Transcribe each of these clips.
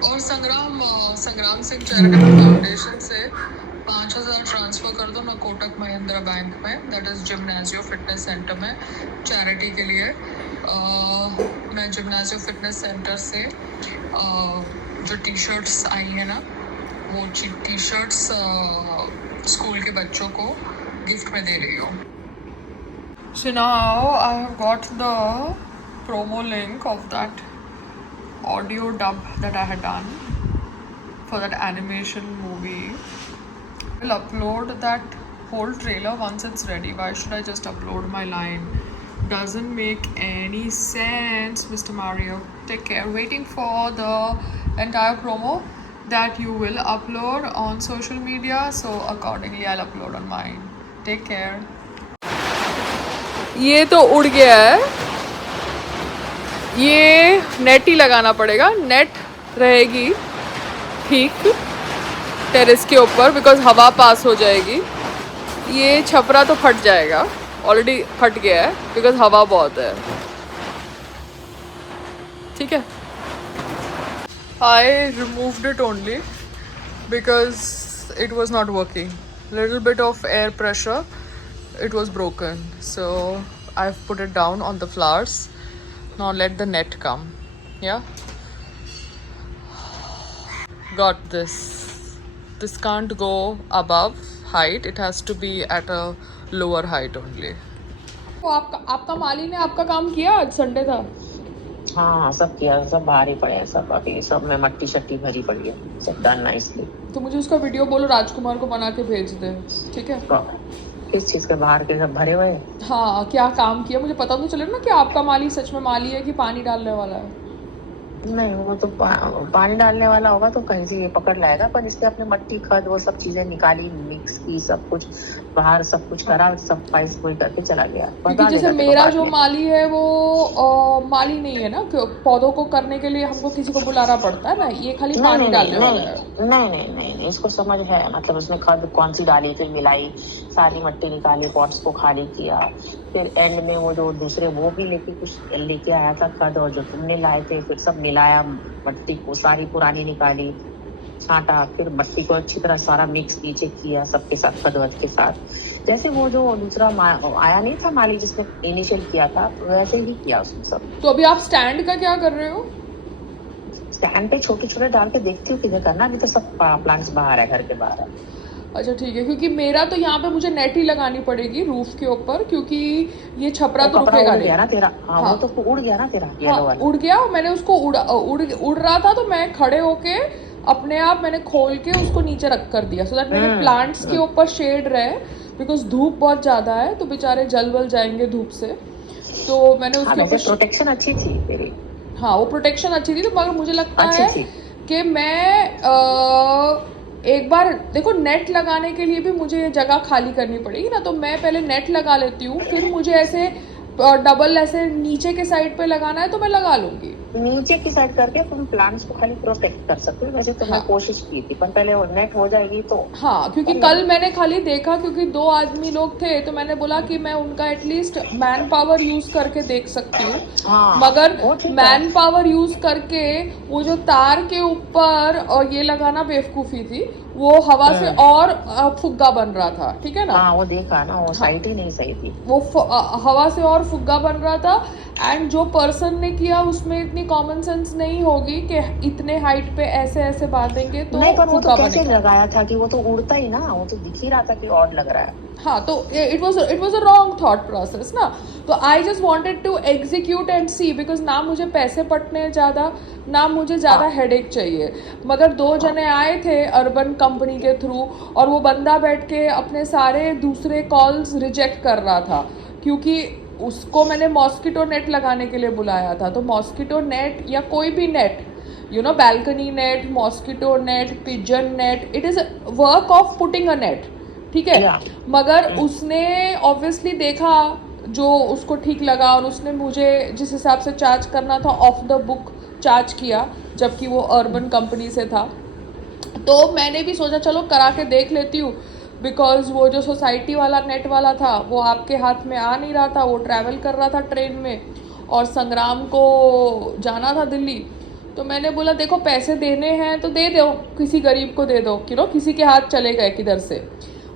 और संग्राम Singh charitable foundation से 5,000 ट्रांसफ़र कर दो ना कोटक महिंद्रा बैंक में, दैट इज़ जिम्नाजियो फिटनेस सेंटर में, चैरिटी के लिए। मैं जिम्नाजियो फिटनेस सेंटर से जो टी शर्ट्स आई हैं ना, वो टी शर्ट्स स्कूल के बच्चों को गिफ्ट में दे रही हूँ। So now I have got the promo link of that audio dub that I had done for that animation movie. I'll upload that whole trailer once it's ready. Why should I just upload my line? Doesn't make any sense, Mr. Mario. Take care. Waiting for the entire promo that you will upload on social media, so accordingly I'll upload on mine. Take care. ये तो उड़ गया है, ये net ही लगाना पड़ेगा, net रहेगी ठीक टेरेस के ऊपर बिकॉज हवा पास हो जाएगी। ये छपरा तो फट जाएगा, ऑलरेडी फट गया है बिकॉज हवा बहुत है। ठीक है, I removed it only because it was not working, little bit of air pressure, it was broken, so I've put it down on the flowers. Now let the net come. Yeah, got this. This can't go above height, it has to be at a lower height only. तो आपका माली ने आपका काम किया? आज Sunday था। हाँ, सब किया, सब बाहर ही पड़े हैं, सब अभी सब में मट्टी शट्टी भरी पड़ी है, सब डन नाइसली। तो मुझे उसका वीडियो बोलो, राजकुमार को बना के भेज दे, ठीक है? किस चीज़ के बाहर के सब भरे हुए हैं? हाँ, क्या काम किया मुझे पता तो चले ना कि आपका माली सच में माली है कि पानी डालने वाला है। नहीं, वो तो पानी डालने वाला होगा तो कहीं से ये पकड़ लाएगा, पर इसने अपने मट्टी खद वो सब चीजें निकाली, मिक्स की, सब कुछ बाहर सब कुछ करा, सब फाइस कोई करके चला गया। क्योंकि जैसे मेरा जो माली है वो माली नहीं है ना, पौधों को करने के लिए हमको किसी को बुलाना पड़ता है ना, ये खाली पानी डालने वाला है। नहीं, इसको समझ है, मतलब उसने खद कौन सी डाली, फिर मिलाई, सारी मट्टी निकाली, पॉट्स को खाली किया, फिर एंड में वो जो दूसरे वो भी लेके आया था खद, और जो तुमने लाए थे, फिर सब मिलाया, मट्टी को सारी पुरानी निकाली, छांटा, फिर मट्टी को अच्छी तरह सारा मिक्स नीचे किया सबके साथ, खदवत के साथ। जैसे वो जो दूसरा आया नहीं था माली जिसने इनिशियल किया था, वैसे ही किया उसने सब। तो अभी आप स्टैंड का क्या कर रहे हो? स्टैंड पे छोटे छोटे डाल के देखती हूँ किधर करना, अभी तो सब प्लांट्स बाहर है, घर के बाहर है। अच्छा ठीक है, क्योंकि मेरा तो यहाँ पे मुझे नेट ही लगानी पड़ेगी रूफ के ऊपर, क्योंकि ये छपरा तो रुकेगा नहीं ना तेरा। हाँ, वो तो उड़ गया ना तेरा, हाँ, उड़ गया। मैंने उसको उड़ रहा था तो मैं खड़े होके अपने आप मैंने खोल के उसको नीचे रख कर दिया, सो दैट मेरे प्लांट्स के ऊपर शेड रहे, बिकॉज धूप बहुत ज्यादा है तो बेचारे जल वल जाएंगे धूप से, तो मैंने उसके ऊपर प्रोटेक्शन अच्छी थी तेरी। हाँ, वो प्रोटेक्शन अच्छी थी, तो मगर मुझे लगता है कि मैं एक बार देखो, नेट लगाने के लिए भी मुझे ये जगह खाली करनी पड़ेगी ना, तो मैं पहले नेट लगा लेती हूँ, फिर मुझे ऐसे डबल ऐसे नीचे के साइड पे लगाना है तो मैं लगा लूंगी। नीचे की साइड करके तुम प्लांट्स को खाली प्रोटेक्ट कर सकते हो, वैसे तो मैं कोशिश की थी, पर पहले वो नेट हो जाएगी तो। हाँ, क्योंकि कल मैंने खाली देखा, क्योंकि 2 आदमी लोग थे, तो मैंने बोला कि मैं उनका एटलीस्ट मैन पावर यूज करके देख सकती हूँ। मगर मैन पावर यूज करके वो जो तार के ऊपर ये लगाना बेवकूफी थी, वो हवा से और फुग्गा बन रहा था, ठीक है ना? हाँ, वो देखा ना, वो साइड ही नहीं सही थी, वो हवा से और फुग्गा बन रहा था। एंड जो पर्सन ने किया उसमें इतनी कॉमन सेंस नहीं होगी कि इतने हाइट पे ऐसे ऐसे बांधेंगे तो नहीं, पर वो तो कैसे लगाया था कि वो तो उड़ता ही ना, वो तो दिख ही रहा था कि ऑड लग रहा है। हाँ, तो it was a wrong thought process ना, तो I just wanted to execute and see, because ना मुझे पैसे पटने ज़्यादा, ना मुझे ज़्यादा हेडेक चाहिए। मगर 2 जने आए थे अर्बन कंपनी के थ्रू, और वो बंदा बैठ के अपने सारे दूसरे कॉल्स रिजेक्ट कर रहा था, क्योंकि उसको मैंने मॉस्किटो नेट लगाने के लिए बुलाया था। तो मॉस्किटो नेट या कोई भी net, you know, balcony net, mosquito net, pigeon net, it is work of putting a net, ठीक है? मगर उसने ऑब्वियसली देखा जो उसको ठीक लगा, और उसने मुझे जिस हिसाब से चार्ज करना था ऑफ द बुक चार्ज किया, जबकि वो अर्बन कंपनी से था। तो मैंने भी सोचा चलो करा के देख लेती हूँ, बिकॉज वो जो सोसाइटी वाला नेट वाला था वो आपके हाथ में आ नहीं रहा था, वो ट्रैवल कर रहा था ट्रेन में, और संग्राम को जाना था दिल्ली, तो मैंने बोला देखो पैसे देने हैं तो दे दो, किसी गरीब को दे दो, किसी के हाथ चले गए किधर से,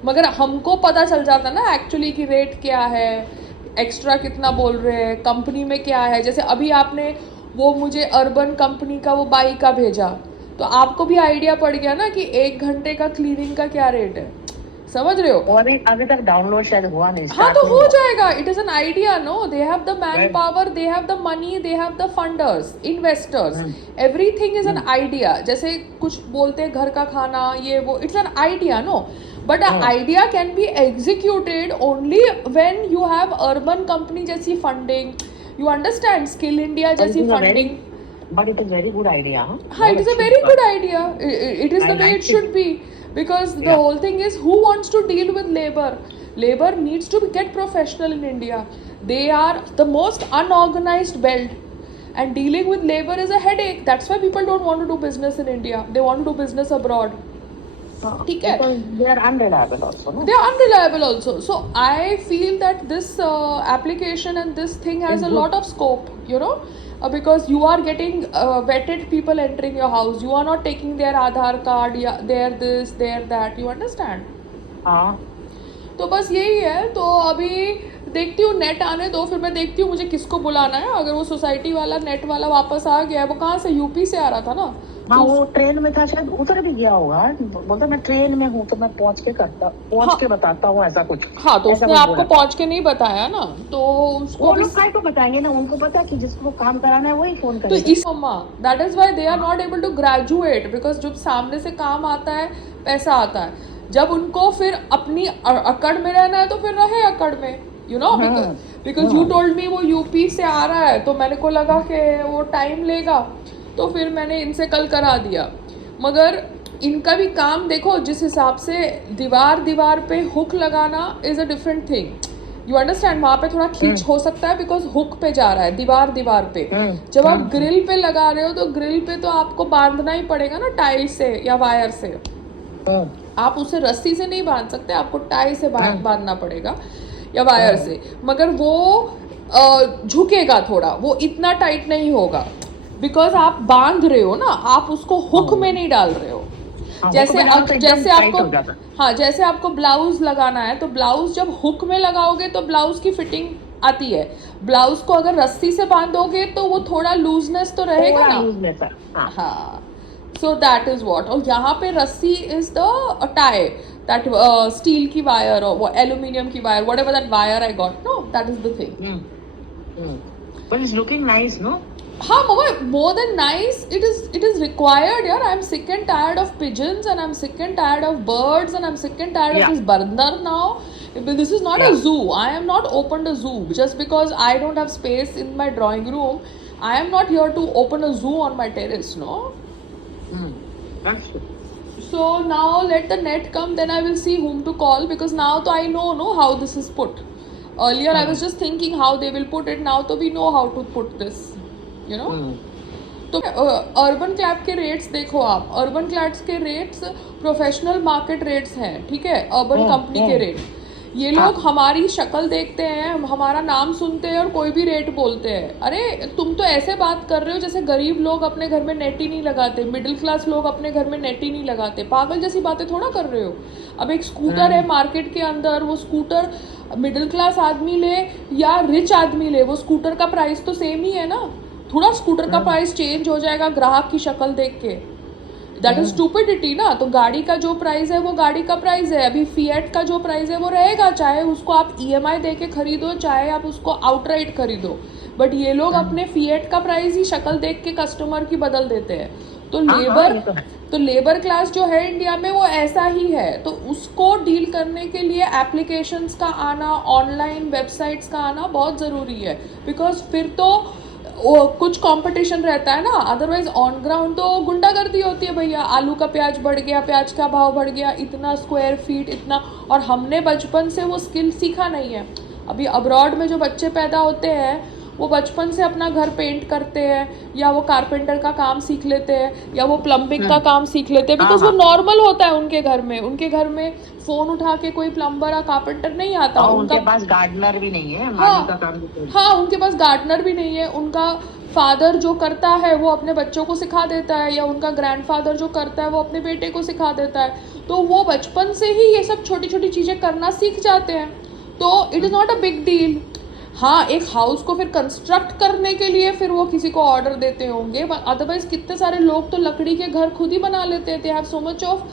मगर हमको पता चल जाता ना एक्चुअली कि रेट क्या है, एक्स्ट्रा कितना बोल रहे हैं, कंपनी में क्या है। जैसे अभी आपने वो मुझे अर्बन कंपनी का वो बाई का भेजा, तो आपको भी आइडिया पड़ गया ना कि 1 घंटे का क्लीनिंग का क्या रेट है, समझ रहे हो। और अभी तक डाउनलोड शायद हुआ नहीं। हाँ तो हो जाएगा, it is an idea, no, they have the manpower, they have the money, they have the funders, investors, everything is an idea. जैसे कुछ बोलते हैं घर का खाना ये वो, it's an idea, no, but idea can be executed only when you have Urban Company जैसी funding, you understand, skill India जैसी funding. But it is very good idea, huh? हाँ, it is a very good idea. It is the way it should be, because the whole thing is who wants to deal with labor. Labor needs to get professional in India. They are the most unorganized belt, and dealing with labor is a headache. That's why people don't want to do business in India. They want to do business abroad. ठीक है, Because they are unreliable also, no? they are unreliable also. So I feel that this application and this thing has a lot of scope, because you are getting vetted people entering your house. You are not taking their Aadhaar card, their this, their that. You understand? हाँ। तो बस यही है। तो अभी देखती हूँ, net आने दो, फिर मैं देखती हूँ मुझे किसको बुलाना है। अगर वो सोसाइटी वाला नेट वाला वापस आ गया है, वो कहाँ से, यूपी से आ रहा था ना। हाँ, वो ट्रेन में था, शायद उतर भी गया होगा। बोलता मैं ट्रेन में हूँ तो मैं पहुँच के बताता हूँ ऐसा कुछ। हाँ, तो उसने आपको पहुँच के नहीं बताया ना, तो उसको वो लोग काय को बताएंगे ना, उनको पता है कि जिसको काम कराना है वही फोन करेगा। तो इस that is why they are not able to graduate, because जब सामने से काम आता है पैसा आता है। जब उनको फिर अपनी अकड़ में रहना है तो फिर रहे अकड़ में, बिकॉज यू टोल्ड मी वो यूपी से आ रहा है, तो मैंने को लगा कि वो टाइम लेगा, तो फिर मैंने इनसे कल करा दिया। मगर इनका भी काम देखो, जिस हिसाब से दीवार पे हुक लगाना is a different thing, you understand. वहाँ पे थोड़ा खींच हो सकता है बिकॉज हुक पे जा रहा है, दीवार पे। जब आप ग्रिल पे लगा रहे हो तो ग्रिल पे तो आपको बांधना ही पड़ेगा ना, टाई से या वायर से। आप उसे रस्सी से नहीं बांध सकते, आपको टाई से बांधना पड़ेगा या वायर से। मगर वो झुकेगा थोड़ा, वो इतना टाइट नहीं होगा, बिकॉज आप बांध रहे हो ना, आप उसको हुक में नहीं डाल रहे हो। जैसे आपको ब्लाउज लगाना है, तो ब्लाउज जब हुक में लगाओगे तो ब्लाउज की फिटिंग आती है। ब्लाउज को अगर रस्सी से बांधोगे तो वो थोड़ा लूजनेस तो रहेगा ना। हाँ, सो दैट इज व्हाट। और यहाँ पे रस्सी is the tie, that steel की वायर और वो एल्यूमिनियम की wire, whatever that wire I got, no, that is the thing. But it's looking nice, no? हाँ mama, more than nice, it is required यार। I'm sick and tired of pigeons, and I'm sick and tired of birds, and I'm sick and tired of this bandar now. This is not a zoo. I am not opened a zoo just because I don't have space in my drawing room. I am not here to open a zoo on my terrace, no. That's true. So now let the net come, then I will see whom to call, because now to I know how this is put. Earlier I was just thinking how they will put it, now to we know how to put this. तो urban क्लैब के rates देखो आप, urban क्लैब्स के rates professional market rates हैं, ठीक है, urban company के rate. ये लोग हमारी शक्ल देखते हैं, हमारा नाम सुनते हैं और कोई भी रेट बोलते हैं। अरे तुम तो ऐसे बात कर रहे हो जैसे गरीब लोग अपने घर में नेट ही नहीं लगाते, मिडिल क्लास लोग अपने घर में नेट ही नहीं लगाते। पागल जैसी बातें थोड़ा कर रहे हो। अब एक स्कूटर है मार्केट के अंदर, वो स्कूटर मिडिल क्लास आदमी ले या रिच आदमी ले, वो स्कूटर का प्राइस तो सेम ही है ना। थोड़ा स्कूटर का प्राइस चेंज हो जाएगा ग्राहक की शक्ल देख के, दैट इज स्टूपिडिटी ना। तो गाड़ी का जो प्राइस है वो गाड़ी का प्राइस है, अभी फिएट का जो प्राइस है वो रहेगा, चाहे उसको आप ईएमआई दे के खरीदो, चाहे आप उसको आउटराइट खरीदो। बट ये लोग अपने फिएट का प्राइस ही शक्ल देख के कस्टमर की बदल देते हैं। तो लेबर क्लास जो है इंडिया में वो ऐसा ही है। तो उसको डील करने के लिए एप्लीकेशंस का आना, ऑनलाइन वेबसाइट्स का आना बहुत ज़रूरी है, बिकॉज फिर तो कुछ कंपटीशन रहता है ना। अदरवाइज ऑन ग्राउंड तो गुंडागर्दी होती है भैया। आलू का प्याज बढ़ गया, प्याज का भाव बढ़ गया, इतना स्क्वायर फीट इतना, और हमने बचपन से वो स्किल सीखा नहीं है। अभी अब्रॉड में जो बच्चे पैदा होते हैं वो बचपन से अपना घर पेंट करते हैं, या वो कारपेंटर का काम सीख लेते हैं, या वो प्लम्बिंग का काम सीख लेते हैं, बिकॉज वो नॉर्मल होता है उनके घर में। उनके घर में फोन उठा के कोई प्लम्बर या कारपेंटर नहीं आता, उनके पास गार्डनर भी नहीं है। हाँ, उनके पास गार्डनर भी नहीं है, उनका फादर जो करता है वो अपने बच्चों को सिखा देता है, या उनका ग्रैंडफादर जो करता है वो अपने बेटे को सिखा देता है, तो वो बचपन से ही ये सब छोटी छोटी चीज़ें करना सीख जाते हैं, तो it is not a big deal. हाँ, एक हाउस को फिर कंस्ट्रक्ट करने के लिए फिर वो किसी को ऑर्डर देते होंगे, बट अदरवाइज कितने सारे लोग तो लकड़ी के घर खुद ही बना लेते हैं। They have so much of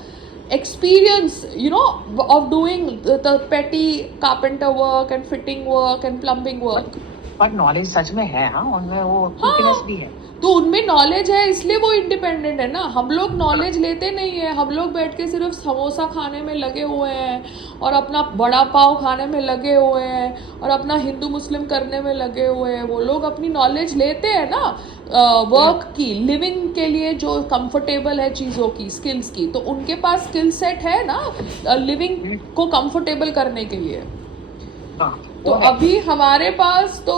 experience, you know, of doing the petty carpenter work and fitting work and plumbing work. पर नॉलेज सच में है, हाँ, उनमें वो हाँ, क्विकनेस भी है। तो उनमें नॉलेज है इसलिए वो इंडिपेंडेंट है ना। हम लोग नॉलेज लेते नहीं है, हम लोग बैठ के सिर्फ समोसा खाने में लगे हुए हैं और अपना बड़ा पाव खाने में लगे हुए हैं और अपना हिंदू मुस्लिम करने में लगे हुए हैं। वो लोग अपनी नॉलेज लेते हैं ना वर्क की, लिविंग के लिए जो कंफर्टेबल है चीज़ों की, स्किल्स की, तो उनके पास स्किल सेट है ना लिविंग को कंफर्टेबल करने के लिए। हाँ, तो अभी हमारे पास तो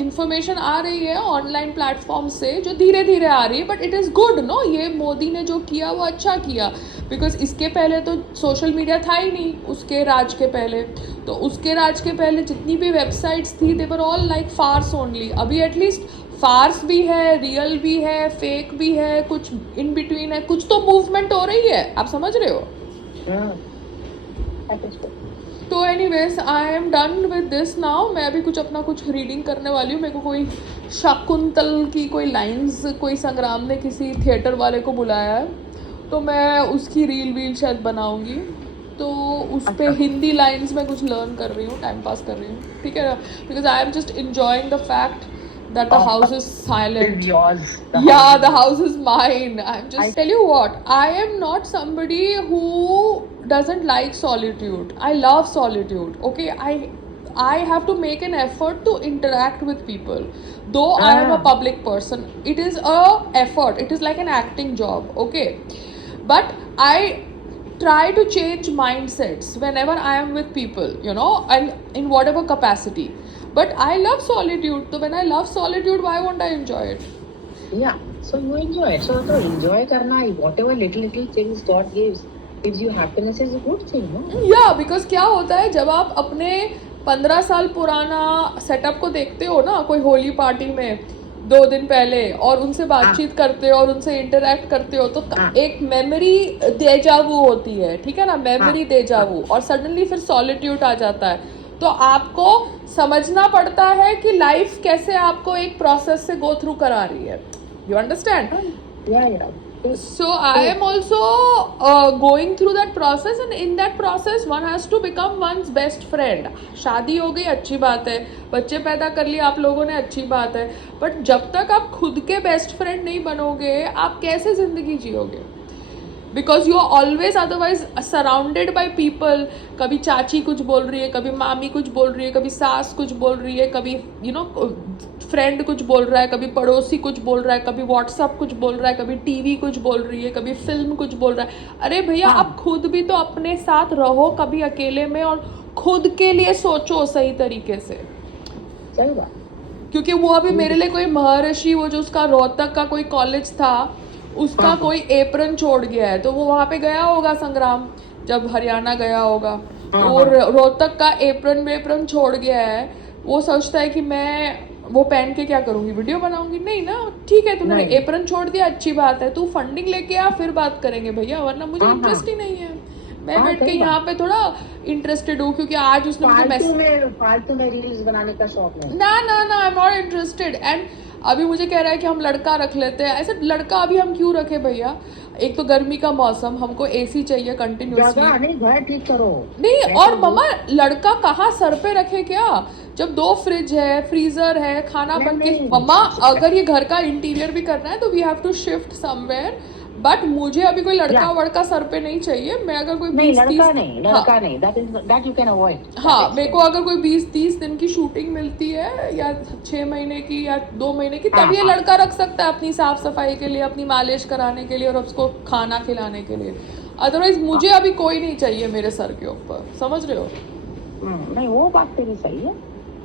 इंफॉर्मेशन आ रही है ऑनलाइन प्लेटफॉर्म से जो धीरे धीरे आ रही है, but it is good no. ये मोदी ने जो किया वो अच्छा किया, बिकॉज इसके पहले तो सोशल मीडिया था ही नहीं, उसके राज के पहले। तो उसके राज के पहले जितनी भी वेबसाइट्स थी they were all like farce only. अभी एटलीस्ट फार्स भी है, रियल भी है, फेक भी है, कुछ इन बिटवीन है, कुछ तो मूवमेंट हो रही है, आप समझ रहे हो। तो anyways I am done with this now. मैं अभी अपना कुछ रीडिंग करने वाली हूँ। मेरे को कोई शाकुंतल की कोई लाइंस, कोई संग्राम ने किसी थिएटर वाले को बुलाया है, तो मैं उसकी रील शायद बनाऊंगी। तो उस पे हिंदी लाइंस में कुछ लर्न कर रही हूँ, टाइम पास कर रही हूँ, ठीक है, because I am just enjoying the fact that the house is silent. It's yours. Yeah, the house is mine. I'm just tell you what, I am not somebody who doesn't like solitude. I love solitude. Okay, I have to make an effort to interact with people. Though I am a public person, it is a effort. It is like an acting job. Okay, but I try to change mindsets whenever I am with people, you know, and in whatever capacity. But I love solitude. So when I love solitude, why won't I enjoy it? Yeah, so you enjoy it. So enjoy करना, whatever little things God gives you happiness is a good thing, no? Yeah, because क्या होता है जब आप अपने 15 साल पुराना setup को देखते हो ना, कोई होली पार्टी में 2 दिन पहले, और उनसे बातचीत करते हो और उनसे इंटरेक्ट करते हो, तो एक मेमोरी डेजावू होती है, ठीक है ना, मेमोरी डेजावू, और सडनली फिर सॉलिट्यूड आ जाता है। तो आपको समझना पड़ता है कि लाइफ कैसे आपको एक प्रोसेस से गो थ्रू करा रही है। You understand? So I am also going through that process, and in that process one has to become one's best friend. शादी हो गई अच्छी बात है, बच्चे पैदा कर लिए आप लोगों ने अच्छी बात है, बट जब तक आप खुद के बेस्ट फ्रेंड नहीं बनोगे आप कैसे ज़िंदगी जियोगे? Because you are always otherwise surrounded by people. कभी चाची कुछ बोल रही है, कभी मामी कुछ बोल रही है, कभी सास कुछ बोल रही है, कभी यू नो फ्रेंड कुछ बोल रहा है, कभी पड़ोसी कुछ बोल रहा है, कभी व्हाट्सअप कुछ बोल रहा है, कभी टीवी कुछ बोल रही है, कभी फिल्म कुछ बोल रहा है। अरे भैया आप खुद भी तो अपने साथ रहो कभी अकेले में, और खुद के लिए सोचो सही तरीके से। सही बात। क्योंकि वो अभी मेरे लिए कोई महर्षि, वो जो उसका रोहतक का कोई कॉलेज था, उसका कोई एप्रन छोड़ गया है, तो वो वहाँ पे गया होगा संग्राम, जब हरियाणा गया होगा, तो वो रोहतक का एप्रन छोड़ गया है। वो सोचता है कि मैं वो पहन के क्या करूँगी, वीडियो बनाऊंगी? नहीं ना, ठीक है तूने एप्रन छोड़ दिया, अच्छी बात है, तू फंडिंग लेके आ फिर बात करेंगे भैया, वरना मुझे इंटरेस्ट ही नहीं है। मैं बैठ के यहाँ पे थोड़ा इंटरेस्टेड हूँ, क्योंकि आज उसने मुझे फालतू में रील्स बनाने का शौक नहीं। ना I am not interested. And अभी मुझे कह रहा है कि हम लड़का रख लेते हैं। ऐसे लड़का अभी हम क्यों रखे भैया? एक तो गर्मी का मौसम, हमको एसी चाहिए कंटिन्यूसली। नहीं, घर ठीक करो। नहीं, और मम्मा लड़का कहाँ सर पे रखे क्या, जब 2 फ्रिज है, फ्रीजर है, खाना बन के। मम्मा अगर ये घर का इंटीरियर भी करना है तो we have to shift somewhere, but मुझे अभी कोई लड़का वड़का सर पे नहीं चाहिए। मैं अगर कोई 20-30 नहीं, that you can avoid। हाँ, मेरे को अगर कोई 20-30 दिन की शूटिंग मिलती है, या 6 महीने की या 2 महीने की, तब ये लड़का रख सकता है अपनी साफ सफाई के लिए, अपनी मालिश कराने के लिए और उसको खाना खिलाने के लिए। अदरवाइज मुझे अभी कोई नहीं चाहिए मेरे सर के ऊपर, समझ रहे हो? नहीं, वो बात तेरी सही है।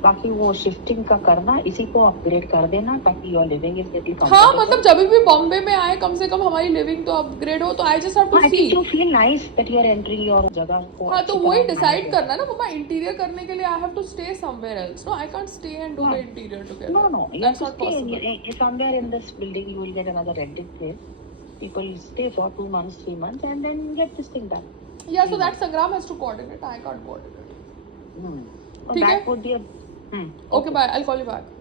बाकी वो शिफ्टिंग का करना, इसी को अपग्रेड कर देना ताकि योर लिविंग इज लिटिल हाँ मतलब जब भी बॉम्बे में आए कम से कम हमारी लिविंग तो अपग्रेड हो, तो I just have to see. You feel nice that you are entering your जगह को। हाँ तो वही डिसाइड करना ना मम्मा, इंटीरियर करने के लिए I have to stay somewhere else. No I can't stay and do the interior together. No, you have to stay somewhere in this building. You will get another rented place. People stay for 2 months, 3 months, and then get this thing done. Yeah, so that Sangram has to coordinate. I can't coordinate. So ठीक है? that would be a. Okay, bye. I'll call you back.